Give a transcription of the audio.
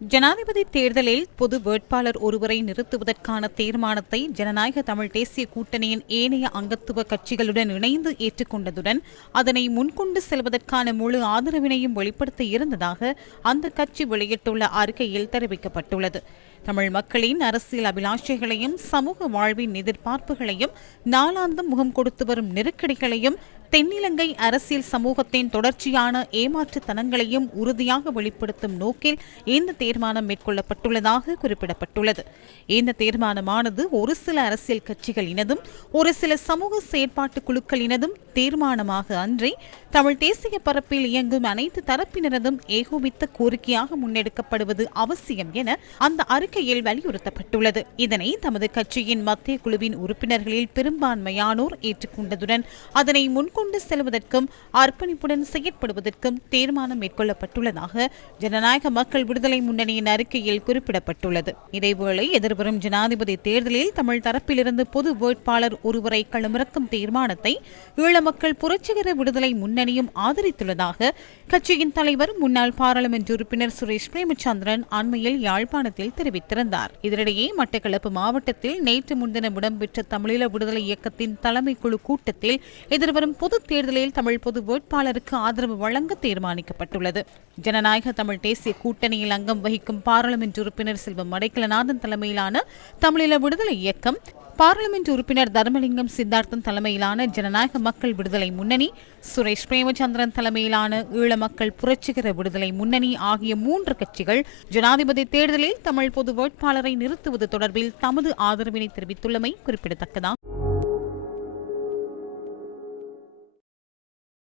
ஜனாதிபதி தேர்தலில் பொது வேட்பாளர் ஒருவரை நிறுத்துவதற்கான தீர்மானத்தை ஜனநாயக தமிழ் தேசிய கூட்டணியின் ஏனைய அங்கத்துவ கட்சிகளுடன் இணைந்து ஏற்றுக்கொண்டதுடன் அதனை முன்கொண்டு செல்வதற்கான முழு ஆதரவினையும் வெளிப்படுத்த இருந்ததாக அந்த கட்சி வெளியிட்டுள்ள அறிக்கையில் தெரிவிக்கப்பட்டுள்ளது. தமிழ் மக்களின் அரசியல் அபிலாஷைகளையும் சமூக வாழ்வின் எதிர்பார்ப்புகளையும் நாளாந்தம் முகம் கொடுத்து வரும் நெருக்கடிகளையும் தென்னிலங்கை அரசியல் சமூகத்தின் தொடர்ச்சியான ஏமாற்றுத்தனங்களையும் உறுதியாக வெளிப்படுத்தும் நோக்கில் இந்த தீர்மானம் மேற்கொள்ளப்பட்டுள்ளதாக குறிப்பிடப்பட்டுள்ளது. இந்த தீர்மானமானது ஒரு சில அரசியல் கட்சிகளினதும் ஒரு சில சமூக செயற்பாட்டு குழுக்களினதும் தீர்மானமாக அன்றி தமிழ் தேசிய பரப்பில் இயங்கும் அனைத்து தரப்பினரதும் ஏகோபித்த கோரிக்கையாக முன்னெடுக்கப்படுவது அவசியம் என அந்த அறிக்கையில் வலியுறுத்தப்பட்டுள்ளது. இதனை தமது கட்சியின் மத்திய குழுவின் உறுப்பினர்களில் பெரும்பான்மையானோர் ஏற்றுக்கொண்டதுடன் அதனை முன்கொண்டு செல்வதற்கும் அர்ப்பணிப்புடன் செயற்படுவதற்கும் தீர்மானம் மேற்கொள்ளப்பட்டுள்ளதாக ஜனநாயக மக்கள் விடுதலை முன்னணியின் அறிக்கையில் குறிப்பிடப்பட்டுள்ளது. இதேவேளை எதிர்வரும் ஜனாதிபதி தேர்தலில் தமிழ் தரப்பிலிருந்து பொது வேட்பாளர் ஒருவரை களமிறக்கும் தீர்மானத்தை ஈழ மக்கள் புரட்சிகர விடுதலை முன்னணியும் ஆதரித்துள்ளதாக கட்சியின் தலைவர் முன்னாள் பாராளுமன்ற உறுப்பினர் சுரேஷ் பிரேமச்சந்திரன் அண்மையில் யாழ்ப்பாணத்தில் தெரிவித்திருந்தார். இதனிடையே மட்டக்களப்பு மாவட்டத்தில் நேற்று முன்தினம் இடம்பெற்ற தமிழீழ விடுதலை இயக்கத்தின் தலைமை குழு கூட்டத்தில் எதிர்வரும் பொது தேர்தலில் தமிழ் பொது வேட்பாளருக்கு ஆதரவு வழங்க தீர்மானிக்கப்பட்டுள்ளது. ஜனநாயக தமிழ் தேசிய கூட்டணியில் அங்கம் வகிக்கும் பாராளுமன்ற உறுப்பினர் செல்வம் மடைக்கலநாதன் தலைமையிலான தமிழீழ விடுதலை இயக்கம் பார்லிமெண்ட் உறுப்பினர் தர்மலிங்கம் சித்தார்த்தன் தலைமையிலான ஜனநாயக மக்கள் விடுதலை முன்னணி சுரேஷ் பிரேமச்சந்திரன் தலைமையிலான ஈழ மக்கள் புரட்சிகர விடுதலை முன்னணி ஆகிய மூன்று கட்சிகள் ஜனாதிபதி தேர்தலில் தமிழ் பொது வேட்பாளரை நிறுத்துவது தொடர்பில் தமது ஆதரவினை தெரிவித்துள்ளமை குறிப்பிடத்தக்கதான்